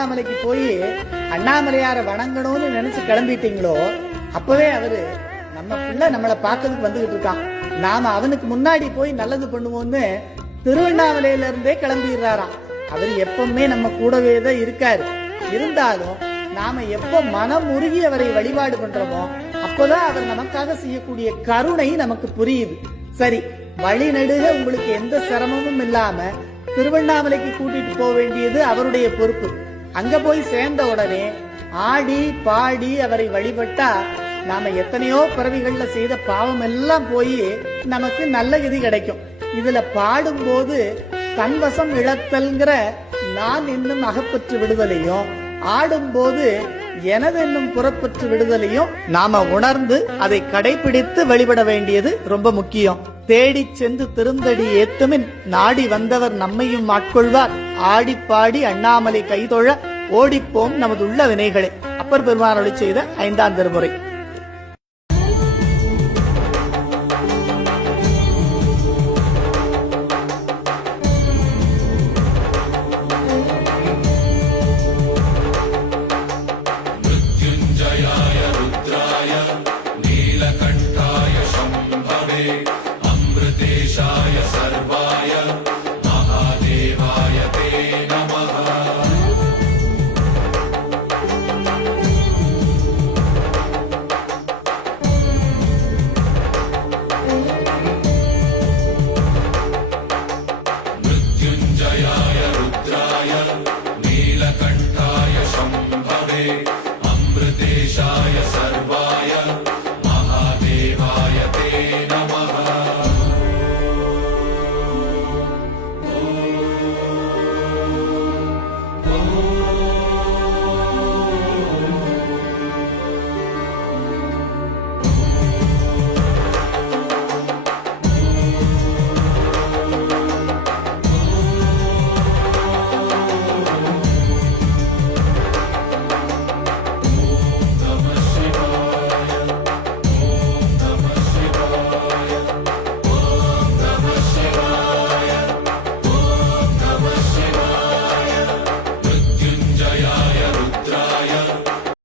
திருவண்ணாமலைக்கு போய் அண்ணாமலையார வணங்கணும்னு நினைச்சு கிளம்பிட்டீங்களோ அப்பவே அவரு நம்ம பிள்ளை நம்மளை பார்க்கறதுக்கு வந்துகிட்டு இருக்கான், நாம அவனுக்கு முன்னாடி போய் நல்லது பண்ணுவோம்னு திருவண்ணாமலையில இருந்தே கிளம்பிடுறாராம். அவர் எப்பவுமே நம்ம கூடவே தான் இருக்காரு. இருந்தாலும் நாம எப்ப மனம் உருகி அவரை வழிபாடு பண்றோமோ அப்பதான் அவர் நமக்காக செய்யக்கூடிய கருணை நமக்கு புரியுது. சரி, வழி நடுக உங்களுக்கு எந்த சிரமமும் இல்லாம திருவண்ணாமலைக்கு கூட்டிட்டு போக வேண்டியது அவருடைய பொறுப்பு. அங்க போய் சேர்ந்த உடனே ஆடி பாடி அவரை வழிபட்டா நாம எத்தனையோ பிறவிகள்ல செய்த பாவம் எல்லாம் போய் நமக்கு நல்ல கதி கிடைக்கும். இதுல பாடும்போது தன்வசம் இழத்தல்ங்கிற நான் இன்னும் அகப்பற்று விடுதலையும், ஆடும்போது எனது என்னும் புறப்பற்று விடுதலையும் நாம உணர்ந்து அதை கடைபிடித்து வழிபட வேண்டியது ரொம்ப முக்கியம். தேடி சென்று திருந்தடி ஏத்துமின் நாடி வந்தவர் நம்மையும் ஆட்கொள்வார், ஆடி பாடி அண்ணாமலை கைதொழ ஓடிப்போம் நமது உள்ள வினைகளே. அப்பர் பெருமானொலி செய்த 5ஆம் திருமுறை. अमृतेशाय सर्वाय महादेवाय ते नमः। मृत्युञ्जयाय रुद्राय नीलकण्ठाय शम्भवे